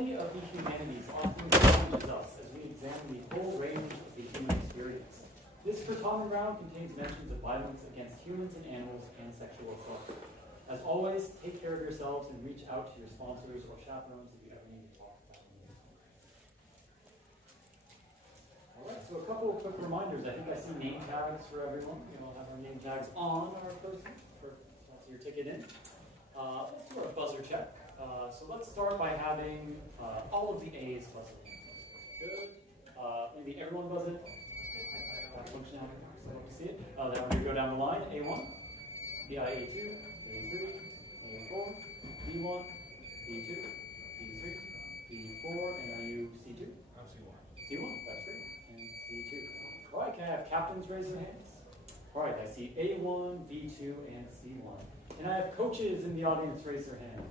study of the humanities often challenges us as we examine the full range of the human experience. This Certamen round contains mentions of violence against humans and animals and sexual assault. As always, take care of yourselves and reach out to your sponsors or chaperones if you ever need to talk about them. All right, so a couple of quick reminders. I think I see name tags for everyone. We all have our name tags on our person for your ticket in. Let's do our buzzer check. So let's start by having all of the A's buzz in. Good. Maybe everyone buzz in. Functionality. So let me see it. Then we're going to go down the line. A1, BI A2, A3, A4, B1, B2, B3, B4, and are you C2? I'm C1. C1, that's great. And C2. All right, can I have captains raise their hands? All right, I see A1, B2, and C1. Can I have coaches in the audience raise their hands?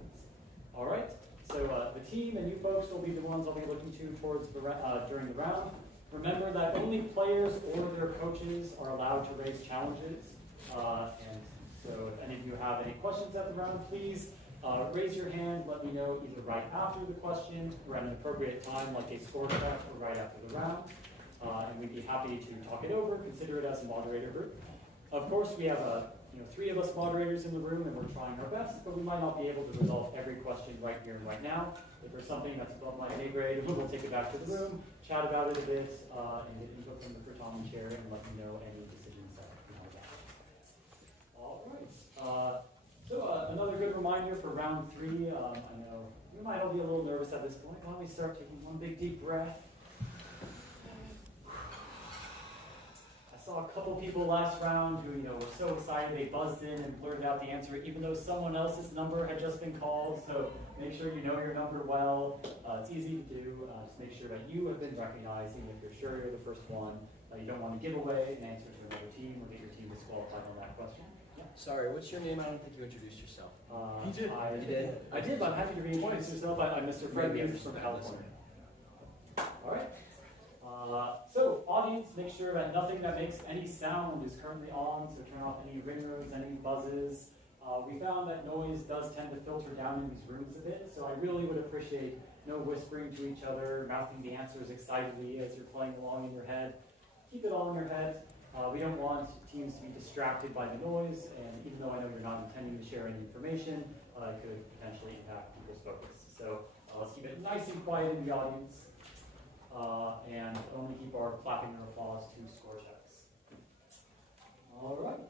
All right, so the team and you folks will be the ones I'll be looking to towards the during the round. Remember that only players or their coaches are allowed to raise challenges. And so if any of you have any questions at the round, please raise your hand. Let me know either right after the question or at an appropriate time, like a score check or right after the round. And we'd be happy to talk it over, consider it as a moderator group. Of course, we have 3 of us moderators in the room, and we're trying our best, but we might not be able to resolve every question right here and right now. If there's something that's above my pay grade, we'll take it back to the room, chat about it a bit, and get input from the Certamen chair, and let me know any decisions that you want to make. All right. So another good reminder for round 3. I know you might all be a little nervous at this point. Why don't we start taking one big deep breath? I saw a couple people last round who, were so excited they buzzed in and blurted out the answer, even though someone else's number had just been called. So make sure you know your number well. It's easy to do. Just make sure that you have been recognized, even if you're sure you're the first one. You don't want to give away an answer to another team or get your team disqualified on that question. Yeah. Sorry, what's your name? I don't think you introduced yourself. He did. I did, but I'm happy to reintroduce yourself. I'm Mr. Fred Beers from California. All right. So, audience, make sure that nothing that makes any sound is currently on, so turn off any ringers, any buzzes. We found that noise does tend to filter down in these rooms a bit, so I really would appreciate no whispering to each other, mouthing the answers excitedly as you're playing along in your head. Keep it all in your head. We don't want teams to be distracted by the noise, and even though I know you're not intending to share any information, it could potentially impact people's focus. So let's keep it nice and quiet in the audience. And only keep our clapping or applause to score checks. All right.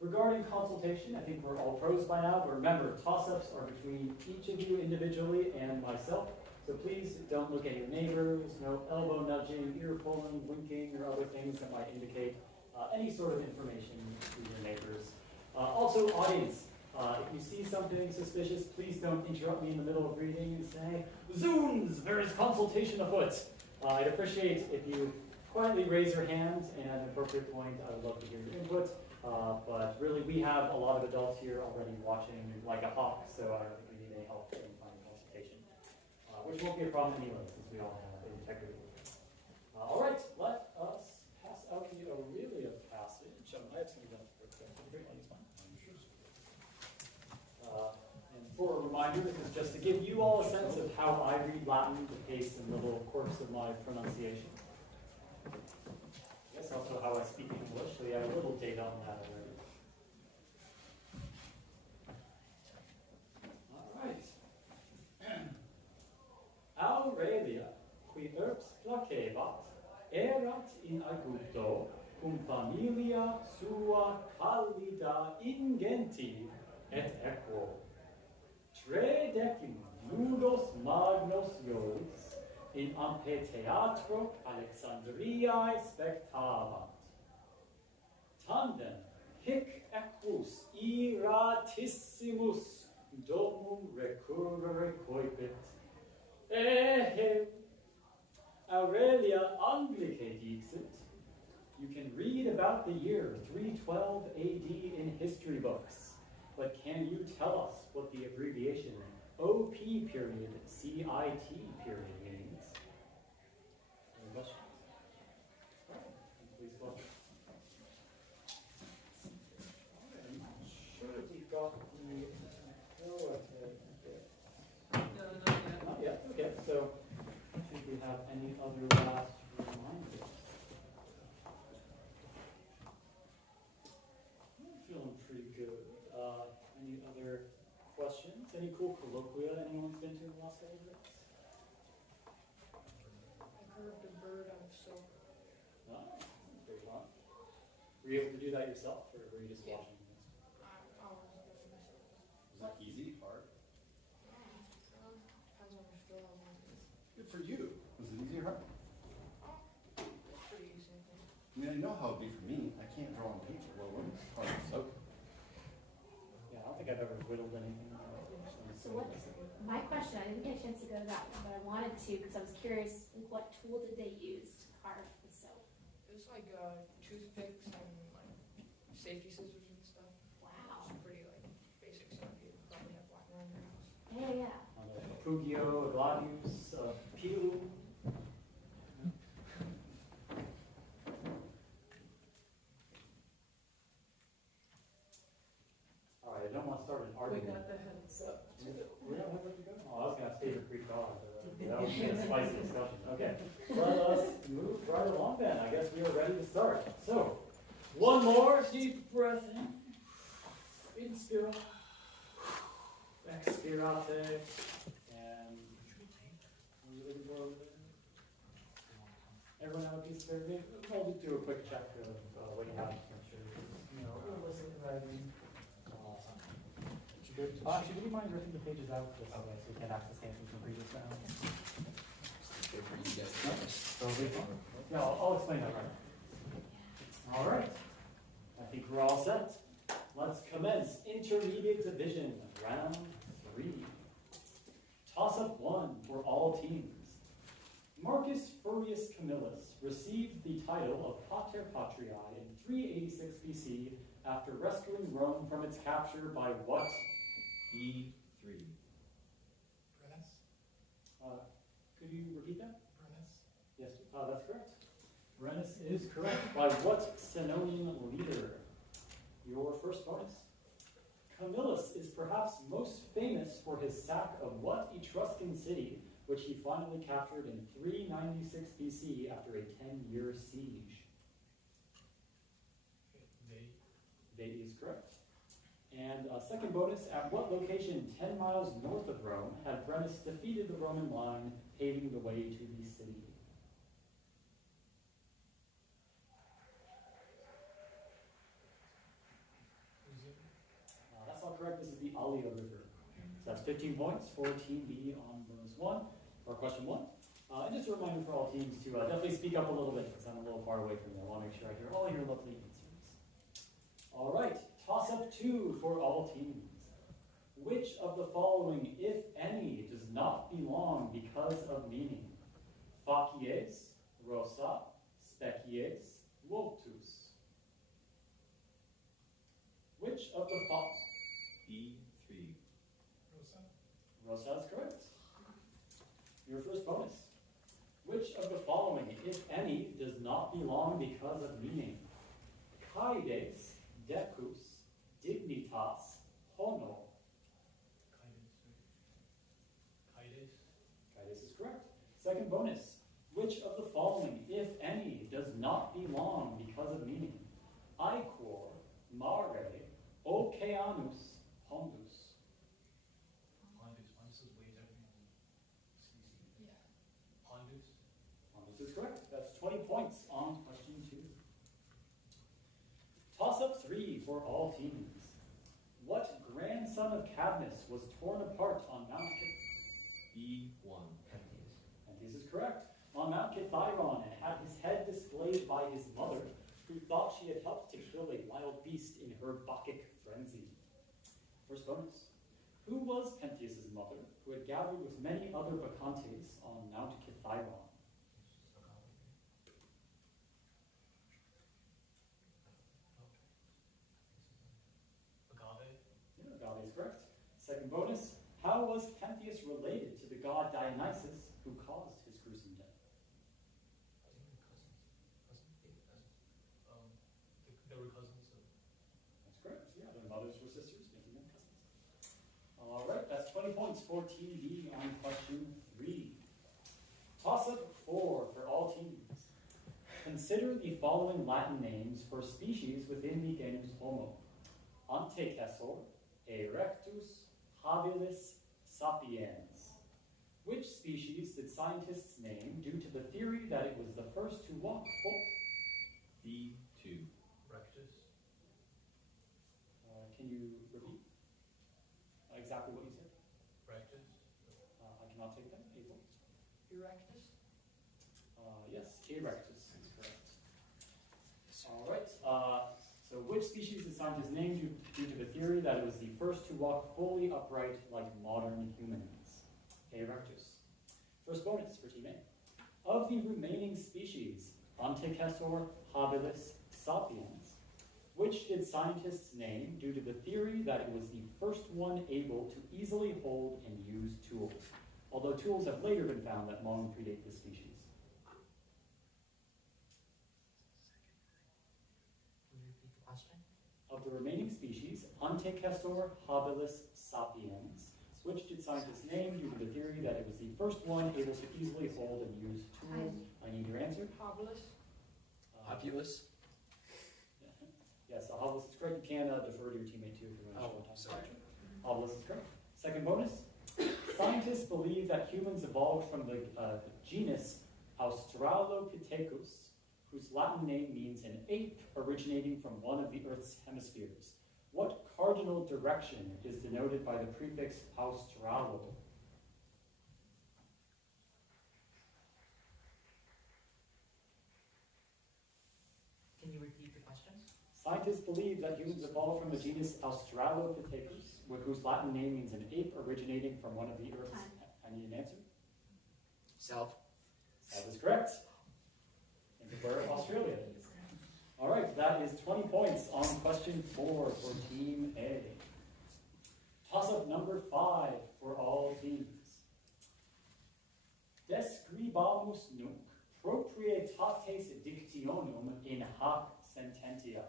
Regarding consultation, I think we're all pros by now, but remember, toss-ups are between each of you individually and myself. So please don't look at your neighbors, no elbow nudging, ear pulling, winking, or other things that might indicate any sort of information to your neighbors. Also, audience, if you see something suspicious, please don't interrupt me in the middle of reading and say, "Zoons, there is consultation afoot." I'd appreciate if you quietly raise your hand, and at an appropriate point, I would love to hear your input. But really, we have a lot of adults here already watching like a hawk, so I don't think we need any help in finding consultation. Which won't be a problem anyway, since we all have integrity. All right, let us pass out the Aurelia passage. I have something else for great one, it's fine. And for a reminder, this is just to give you all a sense of how I read Latin, the pace and the little quirks of my pronunciation. I guess also how I speak English, so you have a little data on that already. All right. Aurelia, qui urbs placebat, erat in Aiguto, cum familia sua callida ingenti, et equo. 30 nudos magnos iuris in amphitheatro Alexandriae spectavant. Tandem hic equus iratissimus domum recurrere coipit. Ehem. Aurelia Anglicae dixit. You can read about the year 312 AD in history books. But can you tell us what the abbreviation OP period CIT period means? Any questions? All right. Please go. I'm not sure if we've got the... Not yet. Okay, so should we have any other last reminders? I'm feeling pretty good. Any other questions? Any cool colloquia anyone's been to in the last couple of days? I carved a bird out of silk. Oh, that's pretty fun. Were you able to do that yourself, or were you just Yeah. watching this? I was doing myself. Was it easy, hard? Depends on your skill level. Good for you. Was it easy or hard? It's pretty easy, I think. I mean, I know how it'd be for me. I can't draw on paper. Well, it's hard as soap. Yeah, I don't think I've ever whittled anything. So what, my question, I didn't get a chance to go to that one, but I wanted to because I was curious, what tool did they use to carve the silk? It's like toothpicks and like safety scissors and stuff. Wow. It's pretty like basic stuff you probably have lying around your house. Yeah, yeah. A Pugio, a Gladius, a Pilu. All right, I don't want to start an We argument. got the heads up too. We don't have where to go? Oh, I was going to stay for Greek God, but that would be a spicy discussion. Okay, let us move right along then. I guess we are ready to start. So, one more deep breath in. Inspira. Expirate. And what are you looking for over there? Everyone have a piece of paper? I'll just do a quick check of what you have to make sure illicit writing. Actually, would you mind ripping the pages out this way so we can access anything from previous round? Paper you get. Yeah, I'll explain that right now. All right. I think we're all set. Let's commence Intermediate Division, Round 3. Toss-up 1 for all teams. Marcus Furius Camillus received the title of Pater Patriae in 386 BC after rescuing Rome from its capture by what? B3. Brennus? Could you repeat that? Brennus? Yes, that's correct. Brennus is correct. By what Senonian leader? Your first bonus. Camillus is perhaps most famous for his sack of what Etruscan city, which he finally captured in 396 BC after a 10-year siege? Veii is correct. And second bonus, at what location 10 miles north of Rome had Brennus defeated the Roman line, paving the way to the city? That's not correct. This is the Allia River. So that's 15 points for Team B on bonus 1, or question 1. And just a reminder for all teams to definitely speak up a little bit because I'm a little far away from you. I want to make sure I hear all your lovely answers. All right, toss-up 2 for all teams. Which of the following, if any, does not belong because of meaning? Facies, rosa, species, vultus. Which of the B3. Rosa? Rosa is correct. Your first bonus. Which of the following, if any, does not belong because of meaning? Caides, decus, dignitas, hono. Caides is correct. Second bonus. Which of the following, if any, does not belong because of meaning? Iquor, mare, oceanus, pondus. Pondus is way different than CC. Yeah. Pondus? Pondus is correct. That's 20 points on question 2. Toss-up 3 for all teams. What grandson of Cadmus was torn apart on Mount B1. Pentheus is correct. On Mount Kithaeron, and had his head displayed by his mother, who thought she had helped to kill a wild beast in her Bacchic frenzy. First bonus. Who was Pentheus' mother, who had gathered with many other Bacchantes on Mount Kithaeron? Agave? Yeah, Agave is correct. Second bonus. How was Pentheus related to the god Dionysus, who caused his gruesome death? They were cousins of... That's correct. Yeah, their mothers were sisters, making them cousins. All right, that's 20 points for Team B on question 3. following Latin names for species within the genus Homo: Antecessor, Erectus, Habilis, Sapiens. Which species did scientists name due to the theory that it was the first to walk full? B2. Rectus. Can you repeat exactly what you said? Rectus. I cannot take that. April? Erectus? Yes, Erectus is correct. All right. So which species did scientists name due to the theory that it was the first to walk fully upright like modern humans? Erectus. First bonus for Team A. Of the remaining species, Antecessor, Habilis, Sapiens, which did scientists name due to the theory that it was the first one able to easily hold and use tools, although tools have later been found that long predate the species? Can you repeat the question? Of the remaining species, Antecessor, Habilis, Sapiens, which did scientists name due to the theory that it was the first one able to easily hold and use tools? I need your answer. Habilis? Populus? Yes, Habilis is correct. You can defer to your teammate too if you want to. Sorry. Habilis is correct. Second bonus. Scientists believe that humans evolved from the genus Australopithecus, whose Latin name means an ape originating from one of the Earth's hemispheres. What cardinal direction is denoted by the prefix Australo? Can you repeat the question? Scientists believe that humans evolved from the genus Australopithecus, whose Latin name means an ape originating from one of the Earth's... I need an answer. South. That is correct. Think of where Australia is. All right, that is 20 points on question 4 for Team A. Toss-up number 5 for all teams. Describamus nunc proprietates dictionum in hac sententia.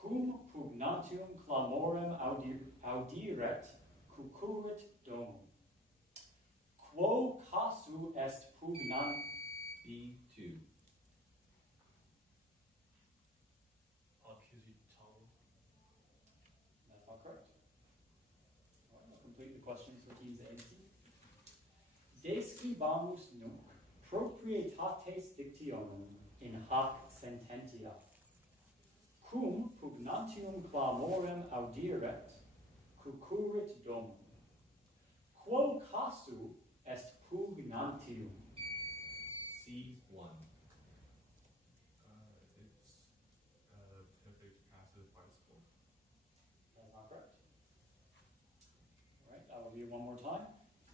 Cum pugnantium clamorem audiret cucurit domum. Quo casu est pugnant... B2. Accusitalo. That's not correct. All right, I'll complete the questions for teams A and C. Describamus nunc proprietates dictionum in hac sententia. Cum pugnantium clamorem audiret, cucurit domum. Quo casu est pugnantium? C1. It's perfect passive participle. That's not correct. All right, I will read it one more time.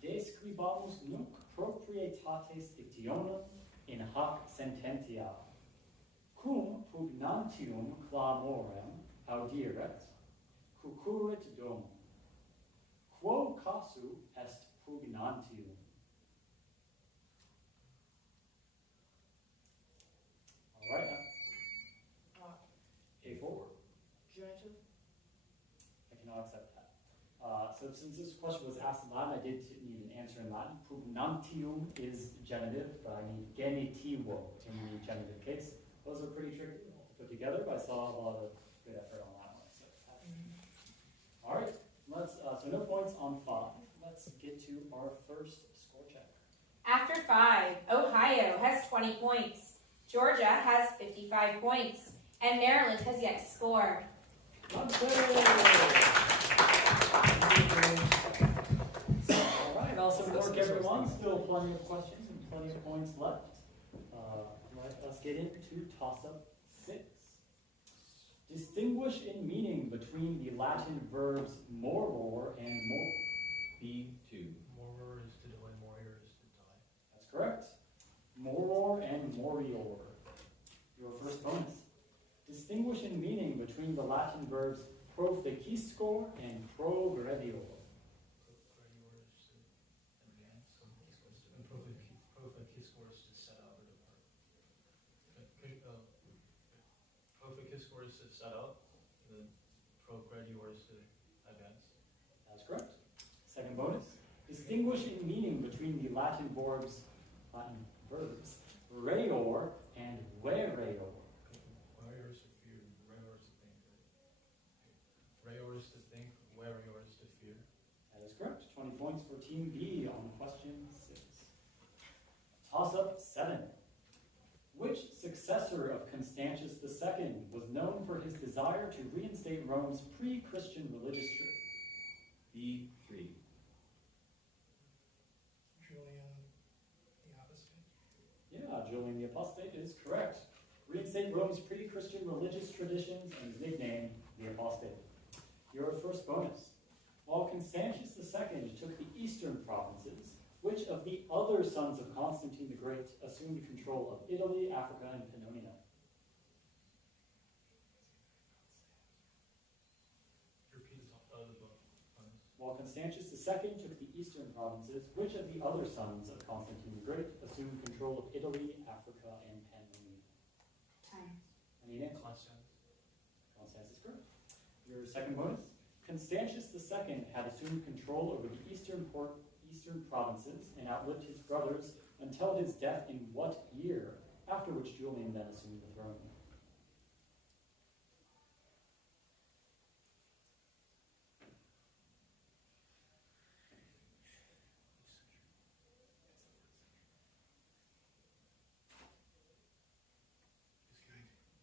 Describamus nunc proprietates dictionum in hac sententia. Cum pugnantium clamorem audiret, cucurit domum. Quo casu est pugnantium? All right, A4. Genitive? I cannot accept that. So since this question was asked in Latin, I did need an answer in Latin. Pugnantium is genitive, but I need genitivo in the genitive case. Those are pretty tricky to put together, but I saw a lot of good effort on that one. So, all right, so no points on 5. Let's get to our first score check. After 5, Ohio has 20 points, Georgia has 55 points, and Maryland has yet to score. All right, also work everyone. Still plenty of questions and plenty of points left. Let us get into toss-up 6. Distinguish in meaning between the Latin verbs moror and mor. B2. Morer is to delay, morior is to die. That's correct. Moror and morior. Your first bonus. Distinguish in meaning between the Latin verbs proficiscor and progredior. Progredior is to advance, and proficiscor is to set out or depart. Proficiscor is to set out, and then progredior is to advance. That's correct. Second bonus. Distinguish in meaning between the Latin verbs reor and vereo. Warrior is to fear, rayor is to think. Rayor is to think, warrior is to fear. That is correct. 20 points for Team B on question 6. Toss-up 7. Which successor of Constantius II was known for his desire to reinstate Rome's pre-Christian religious B3. Julian the Apostate. Yeah, Julian the Apostate is correct. Reinstate Rome's pre-Christian religious traditions and his nickname, the Apostate. Your first bonus. While Constantius II took the eastern provinces, which of the other sons of Constantine the Great assumed control of Italy, Africa, and Pannonia? Repeat the book. While Constantius II took the eastern provinces, which of the other sons of Constantine the Great assumed control of Italy, Africa, and Pannonia? Time. Any names? Constance. Constance is correct. Your second bonus. Constantius II had assumed control over the eastern provinces and outlived his brothers until his death in what year, after which Julian then assumed the throne?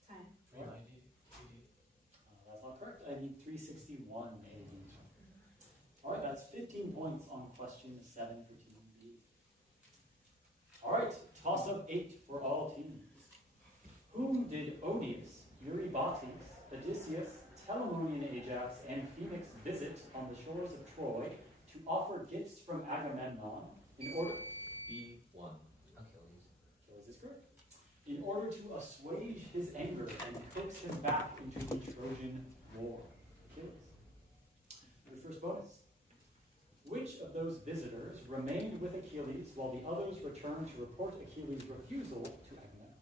Time. 390 AD. That's not correct. I need 361 AD. All right, that's 15 points on question 7 for Team B. All right, toss-up 8 for all teams. Whom did Oeneus, Eurybates, Odysseus, Telamonian Ajax, and Phoenix visit on the shores of Troy to offer gifts from Agamemnon in order... B1. Achilles. Achilles is correct. In order to assuage his anger and coax him back into the Trojan War. Achilles. Your first bonus. Which of those visitors remained with Achilles while the others returned to report Achilles' refusal to Agamemnon?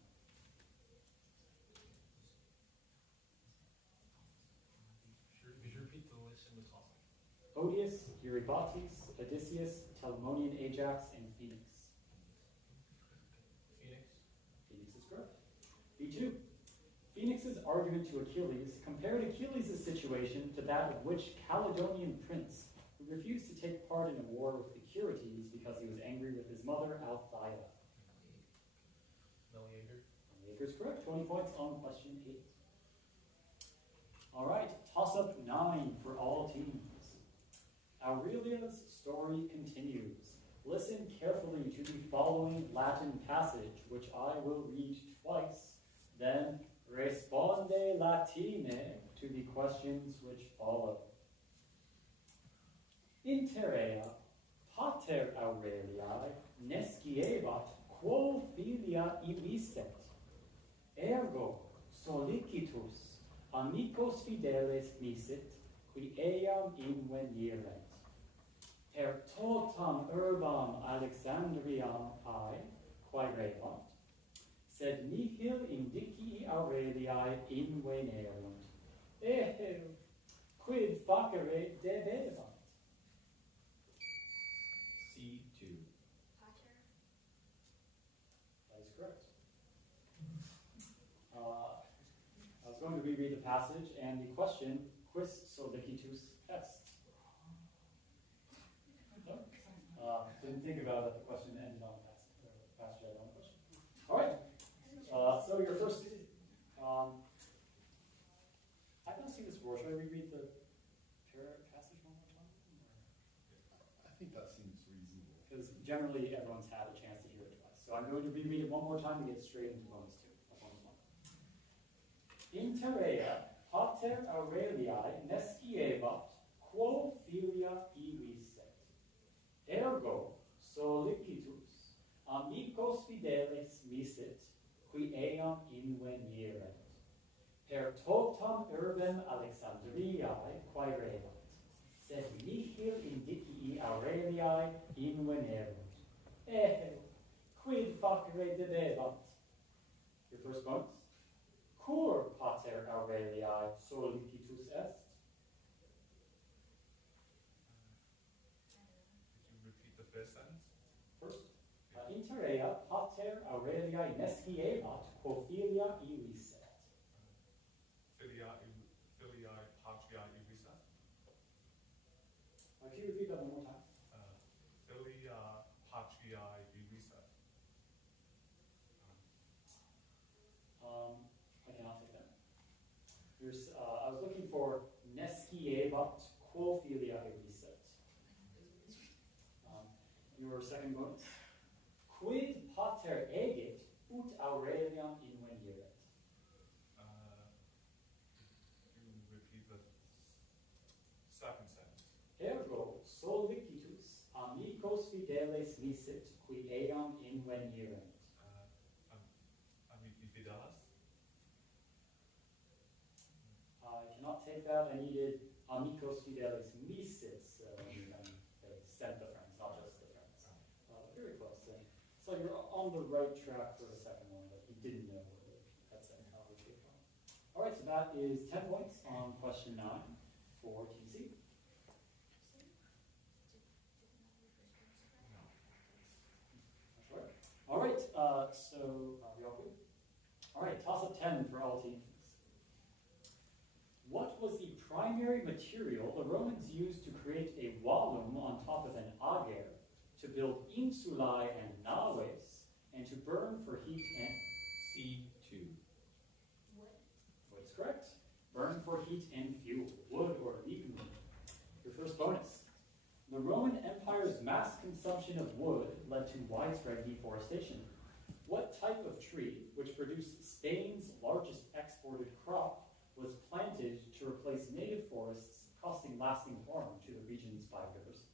Could you repeat the list in the top? Odius, Eurybates, Odysseus, Telamonian Ajax, and Phoenix. Phoenix. Phoenix is correct. B2. Phoenix's argument to Achilles compared Achilles' situation to that of which Caledonian prince who refused to take part in a war with the Curetes because he was angry with his mother, Althea. Meleager. Meleager is correct. 20 points on question 8. All right, toss-up 9 for all teams. Aurelia's story continues. Listen carefully to the following Latin passage, which I will read twice, then responde latine to the questions which follow. Interea pater Aureliae nesciebat quo filia ivisset, ergo solicitus amicos fideles misit, qui eam invenirent. Per totam urbam Alexandriam quaerebant, sed nihil indicii Aureliae invenerunt. Quid facere debebant? C2. Pater. That is correct. I was going to reread the passage and the question, quis solicitus est? Didn't think about it. The question ended on the passage on the question. All right. So your first, I've not seen this before. Should I reread the passage one more time? I think that seems reasonable. Because generally everyone's had a chance to hear it twice. So I'm going to reread it one more time to get straight into bonus 2. Bonus 1. Interea pater Aureliae nesciebat quo filia ivisset. Ergo solicitus amicos fideles misit, qui eam invenirent. Per totam urbem Alexandriae quaerebant, sed nihil indicii Aureliae invenerunt. Quid facere debebant? Your first bonus. Cur pater Aureliae solicitus est? Could you repeat the first sentence? First, inter Phyrea pater Aurelia nesciebat quophilia illicet. Filiae patria illicet. Can you repeat that one more time? Filia patria illicet. I cannot take that. I was looking for nesciebat quophilia illicet. Your second bonus. Quid pater egit ut Aureliam inveniret? You repeat the second sentence. Ergo solicitus amicos fideles licet qui eam invenirent. Amici fidelis. I cannot take that. I needed amicos fidelis licet, so they sent the friends, not just the friends. Very close. So you're on the right track for the second one, but you didn't know what that second knowledge came from. All right, so that is 10 points on question 9 for TC. That's right. All right, so we all good? All right, toss up 10 for all teams. What was the primary material the Romans used to create a wallum on top of an ager, to build insulae and naves, and to burn for heat and... C2. Wood is correct. Burn for heat and fuel, wood or lignin. Your first bonus. The Roman Empire's mass consumption of wood led to widespread deforestation. What type of tree, which produced Spain's largest exported crop, was planted to replace native forests, costing lasting harm to the region's biodiversity?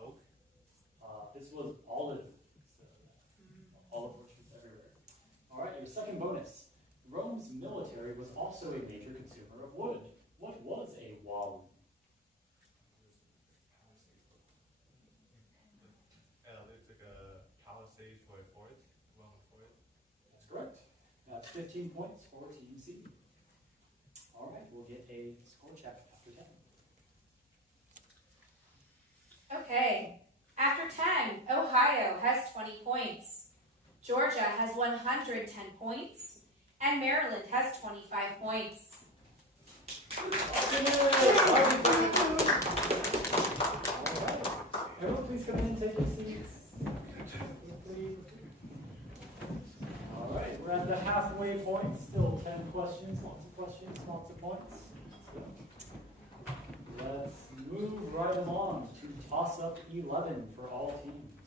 Oak. This was olive. So, olive orchards everywhere. All right, your second bonus. Rome's military was also a major consumer of wood. What was a wallum? It's like a palisade for a fort. Well, a fort. That's correct. That's 15 points for Team C. All right, we'll get a score check after 10. Okay. After 10, Ohio has 20 points. Georgia has 110 points. And Maryland has 25 points. All right. Everyone please come in and take your seats. All right, we're at the halfway point. Still 10 questions, lots of points. So, let's move right along to toss-up 11 for all teams.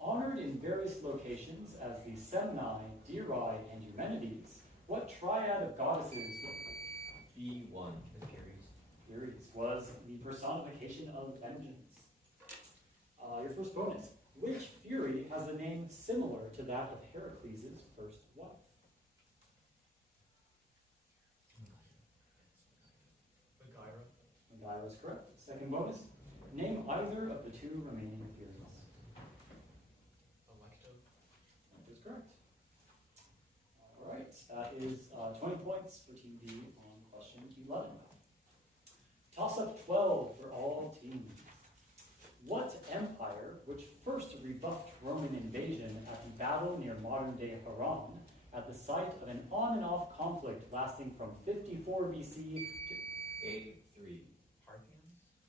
Honored in various locations as the Semni, Dirae, and Eumenides, what triad of goddesses B1. Furies was the personification of vengeance? Your first bonus. Which Fury has a name similar to that of Heracles' first wife? Megaira is correct. Second bonus. Name either of the two remaining Furies. Electo. That is correct. All right. That is 20 points for Team D on question 11. Toss up 12 for all teams. What empire, which first rebuffed Roman invasion at the battle near modern-day Haran, at the site of an on-and-off conflict lasting from 54 BC to... A3.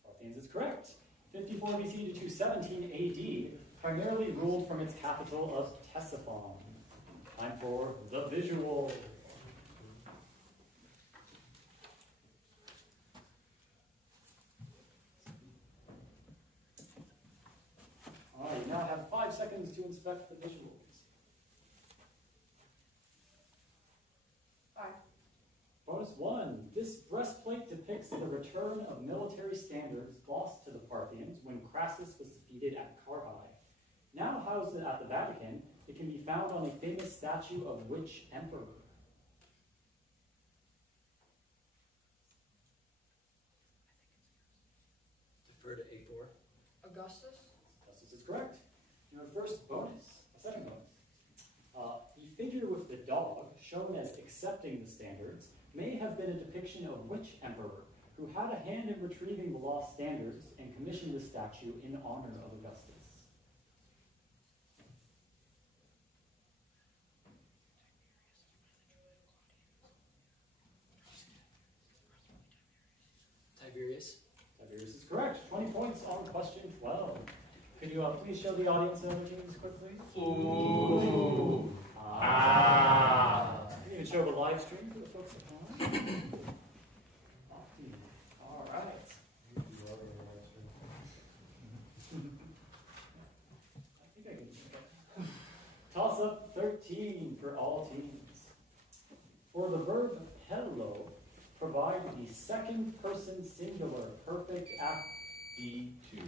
Parthians is correct. 54 BC to 217 AD, primarily ruled from its capital of Ctesiphon. Time for the visual. All right, you now have 5 seconds to inspect the visuals. 5. Bonus 1. This breastplate depicts the return of military standards lost to the Parthians when Crassus was defeated at Carrhae. Now housed at the Vatican, it can be found on a famous statue of which emperor? Defer to A4. Augustus. Justice is correct. Your first bonus, a second bonus. may have been a depiction of which emperor who had a hand in retrieving the lost standards and commissioned the statue in honor of Augustus? Tiberius. Tiberius is correct. 20 points on question 12. Could you please show the audience the other teams quickly? Ooh. You can show the live stream for the folks at home. All right. I think I can do that. Toss up 13 for all teams. For the verb hello, provide the second person singular perfect act. D2.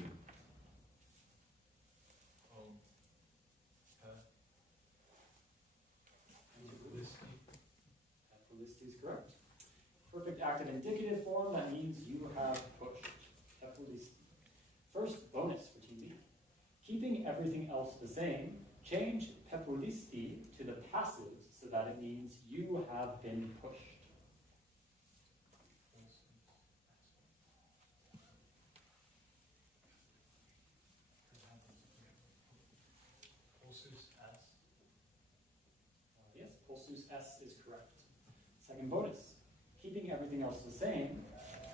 Apologistes is correct. Perfect active indicative form, that means you have pushed. Apologistes. First bonus for Team B. Keeping everything else the same, change apologisti to the passive so that it means you have been pushed. Yes, pulsus s is correct. Second bonus. Keeping everything else the same,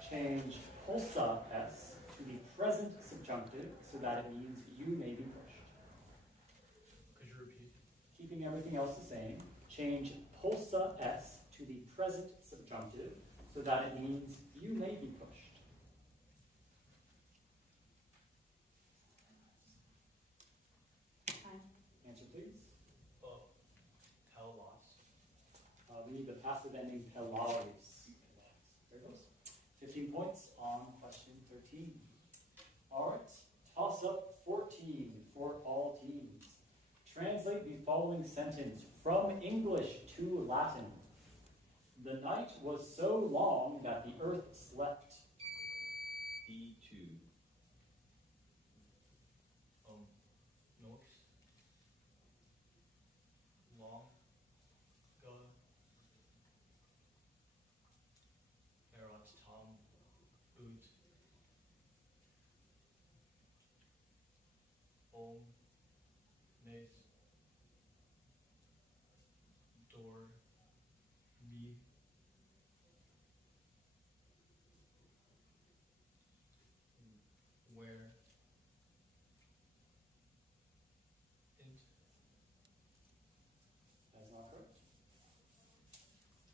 change pulsa s to the present subjunctive so that it means you may be pushed. Could you repeat? Keeping everything else the same, change pulsa s to the present subjunctive so that it means you may be pushed. Answer please. Telos. We need the passive ending pelaris. Very close. 15 points on question 13. All right. Toss up 14 for all teams. Translate the following sentence from English to Latin. The night was so long that the earth slept. D2. Nox. Long. Go. Erat Tom. Ut. Om. Nes. Dor. Mi. Where. Int. That is not correct.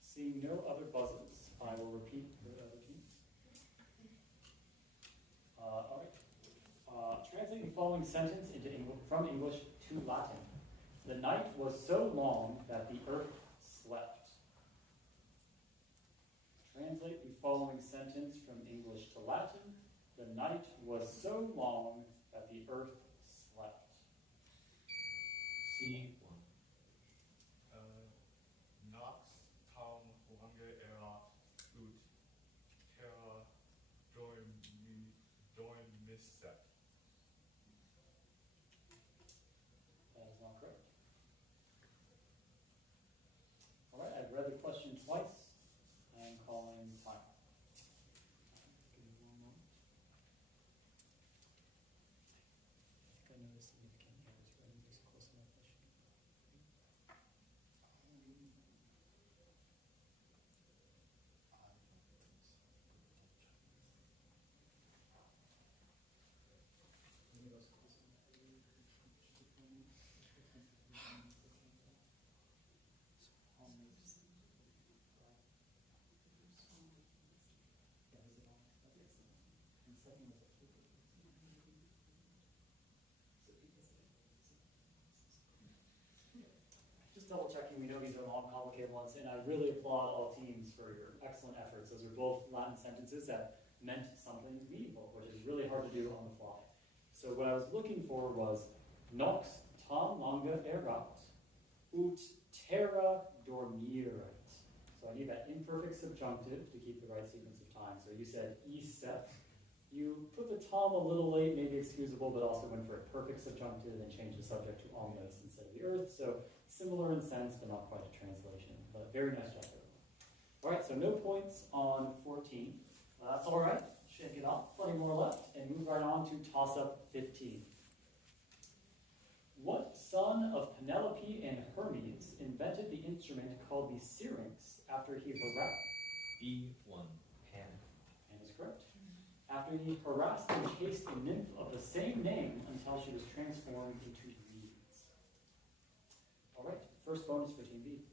Seeing no other buzzes, I will repeat for the other teams. All right. Translate the following sentence into from English to Latin. The night was so long that the earth slept. Translate the following sentence from English to Latin. The night was so long that the earth slept. C1. Nox tam longe erat ut terra dormisset. That is not correct. All right, I've read the question twice. I am calling time. Give me one moment. I think I know the significant errors for this close enough question. Just double checking, we know these are long, complicated ones, and I really applaud all teams for your excellent efforts. Those are both Latin sentences that meant something meaningful, which is really hard to do on the fly. So what I was looking for was nox tam longa erat ut terra dormieret. So I need that imperfect subjunctive to keep the right sequence of time. So you said iset. You put the tom a little late, maybe excusable, but also went for a perfect subjunctive and changed the subject to omnes instead of the earth. So similar in sense, but not quite a translation. But very nice job, everyone. All right, so no points on 14. That's all right. Shake it off. Plenty more left, and move right on to toss-up 15. What son of Penelope and Hermes invented the instrument called the syrinx after he harassed? B1. Pan. And is correct. After he harassed and chased a nymph of the same name until she was transformed into reeds. All right, first bonus for Team B.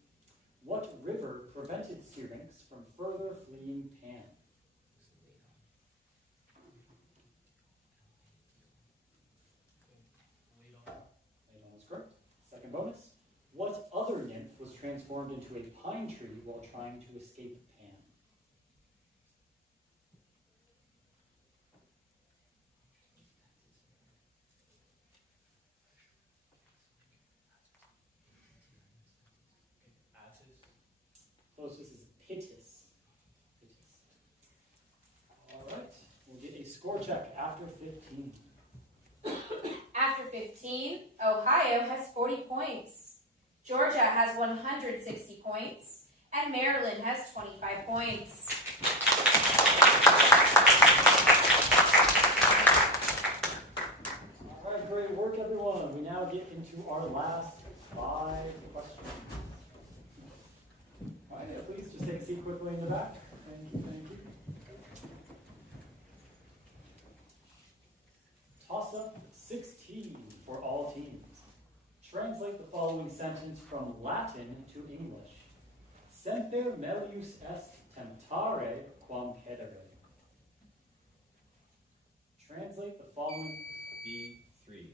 What river prevented Syrinx from further fleeing Pan? Ladon is correct. Second bonus. What other nymph was transformed into a pine tree while trying to escape Pan? Closest is Pittis. All right, we'll get a score check after 15. After 15, Ohio has 40 points. Georgia has 160 points. And Maryland has 25 points. All right, great work, everyone. We now get into our last 5 questions. All right, please just take a seat quickly in the back. Thank you, thank you. Toss-up 16 for all teams. Translate the following sentence from Latin to English. Semper melius est temptare quam cedere. Translate the following. B3. It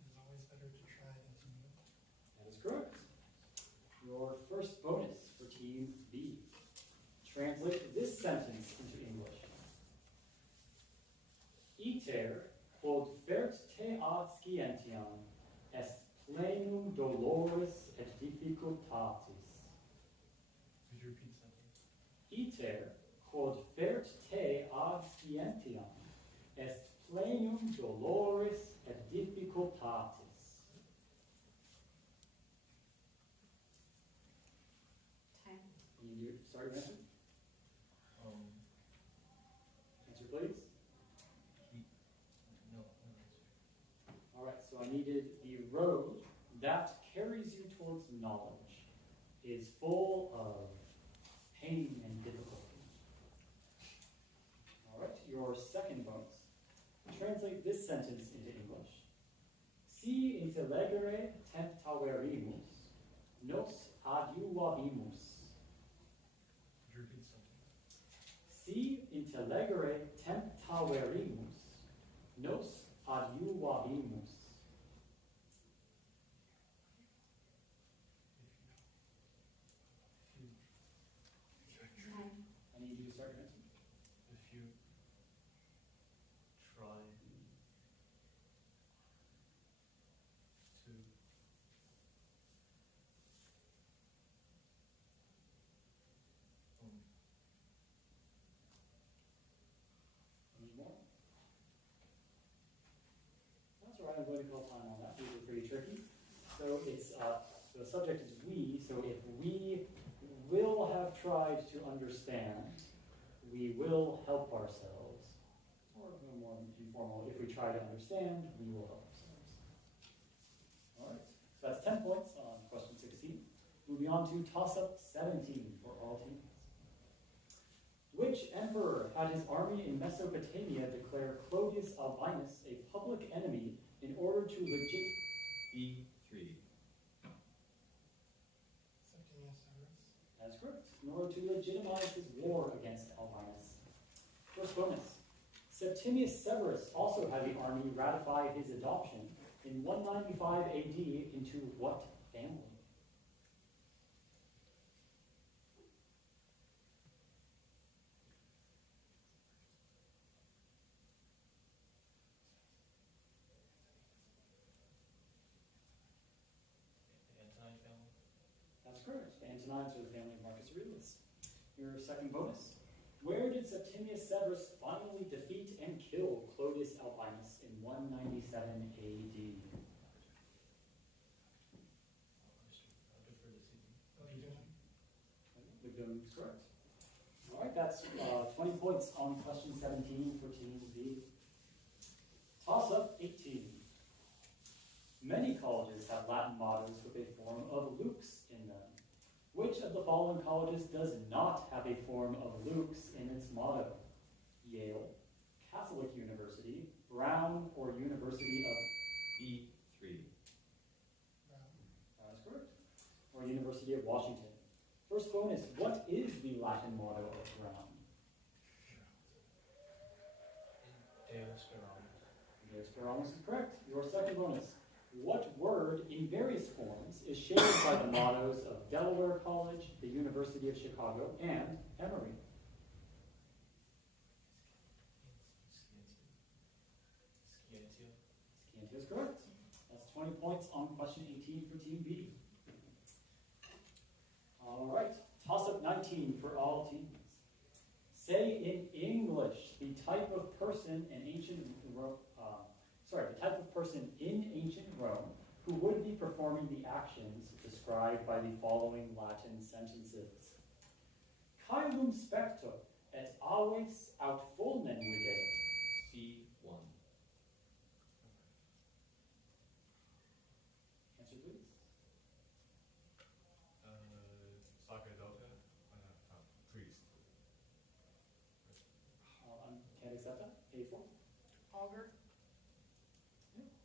is always better to try than to know. That is correct. Your first bonus for Team B. Translate this sentence into English. Iter quod fert te ad scientiam est plenum doloris et difficultatis. Could you repeat something? Iter quod fert te ad scientiam est plenum doloris et difficultatis. Time. You need to start your answer? Answer, please. No. All right, so I needed the road that carries you towards knowledge is full of pain and difficulty. All right, your second bonus. Translate this sentence into English. Si intellegere temptaverimus, nos adiuvabimus. Could you repeat something? Si intellegere temptaverimus, nos adiuvabimus. Time. I need you to start your answer. If you try to Any more? That's all right, I'm going to call time on that. These are pretty tricky. So it's the subject is we. So if we will have tried to understand, we will help ourselves. Or more informal, if we try to understand, we will help ourselves. All right. So that's 10 points on question 16. Moving on to toss-up 17 for all teams. Which emperor had his army in Mesopotamia declare Clodius Albinus a public enemy in order to B3. That's correct. In order to legitimize his war against Albinus. First bonus. Septimius Severus also had the army ratify his adoption in 195 AD into what family? Antonine family. That's correct. The Antonines are the family of Marcus Aurelius. Your second bonus. Where did Septimius Severus finally defeat and kill Clodius Albinus in 197 AD? I'll defer this evening. Victim is correct. All right, that's 20 points on question 17 for Team B. Toss-up 18. Many colleges have Latin mottos with a form of lux in them. Which of the following colleges does not have a form of lux in its motto? Yale, Catholic University, Brown, or University of... B3. That is correct. Or University of Washington. First bonus, what is the Latin motto of Brown? Deus Speramus. Deus Speramus is correct. Your second bonus, what word in various forms is shared by the mottos of Delaware College, the University of Chicago, and Emory? Scientia. Scientia is correct. That's 20 points on question 18 for Team B. All right, toss-up 19 for all teams. Say in English the type of person in ancient Rome who would be performing the actions described by the following Latin sentences. Caelum specto et aves aut fulmen videat. C1. Answer please. Sacerdote, priest. Can't accept that. A4. Auger.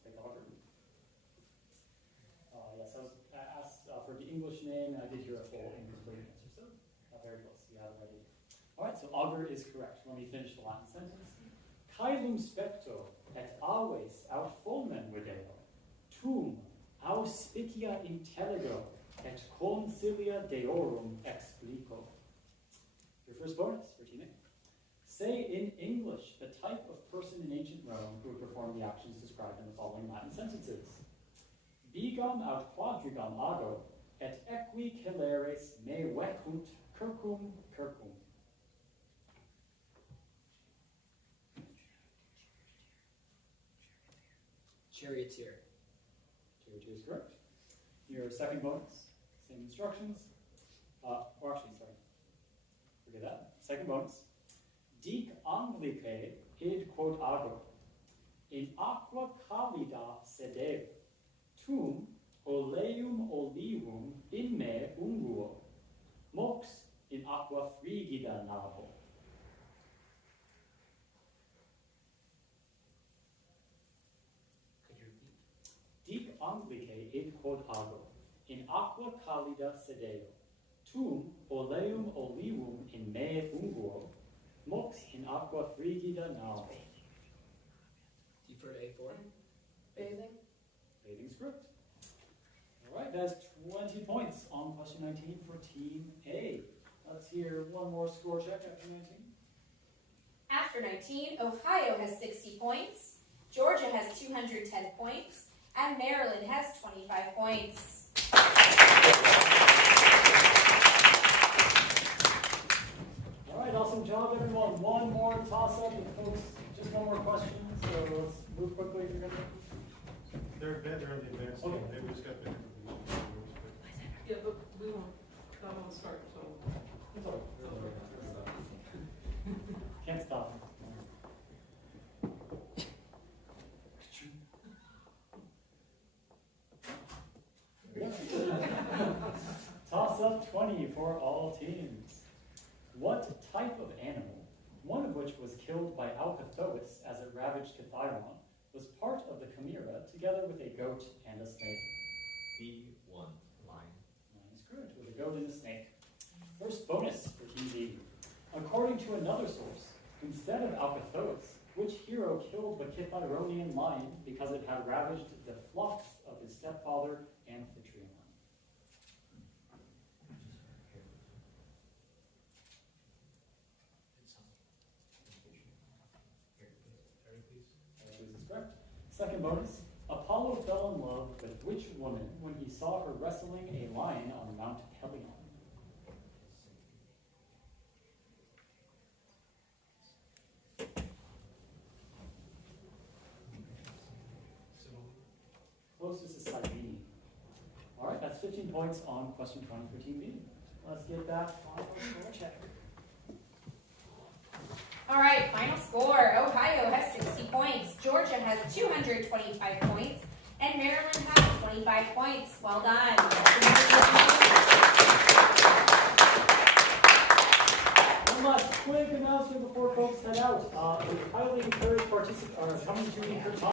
Take the auger. Yes, I was asked for the English name, and I did hear a full incomplete answer, so very close. You have it ready. All right, so auger is correct. Let me finish the Latin sentence. Caelum specto et aves aut fulmen video, tum auspicia intelligo et consilia deorum explico. Your first bonus for Team A. Say in English the type of person in ancient Rome who would perform the actions described in the following Latin sentences. Bigam aut quadrigam ago, et equi celeres me vecunt circum circum. Charioteer. Charioteer is correct. Your second bonus, same instructions. Or actually, sorry, forget that. Second bonus. Dic Anglicae id quod ago, in aqua calida sedeo, tum oleum olivum in me unguo, mox in aqua frigida navo. Could you repeat? Dic Anglicae id quod ago, in aqua calida sedeo, tum oleum olivum in me unguo, mox in aqua frigida navo. Defer to A4. Bathing. Bathing script. All right, that's 20 points on question 19 for Team A. Let's hear one more score check after 19. After 19, Ohio has 60 points, Georgia has 210 points, and Maryland has 25 points. All right, awesome job, everyone. One more toss-up, and folks, just one more question, so let's move quickly if you're going to. They're in the advanced Okay. game. They just got picked up the one. Yeah, but we won't, that won't start, so. It's all right. Can't stop. Toss up 20 for all teams. What type of animal, one of which was killed by Alcathous as it ravaged Cathiron, was part of the chimera together with a goat and a snake? B1. Lion. Lion is correct, with a goat and a snake. First bonus for Team B. According to another source, instead of Alcathous, which hero killed the Kithyronian lion because it had ravaged the flocks of his stepfather Amphitryon? Heracles is correct. Second bonus. Apollo fell in love with which woman when he saw her wrestling a lion on Mount Pelion? Closest is Cybele. All right, that's 15 points on question 20 for Team B. Let's get that final score check. All right, final score. Ohio has 60 points. Georgia has 225 points. And Maryland has 25 points. Well done. One last quick announcement before folks head out. We highly encourage coming to the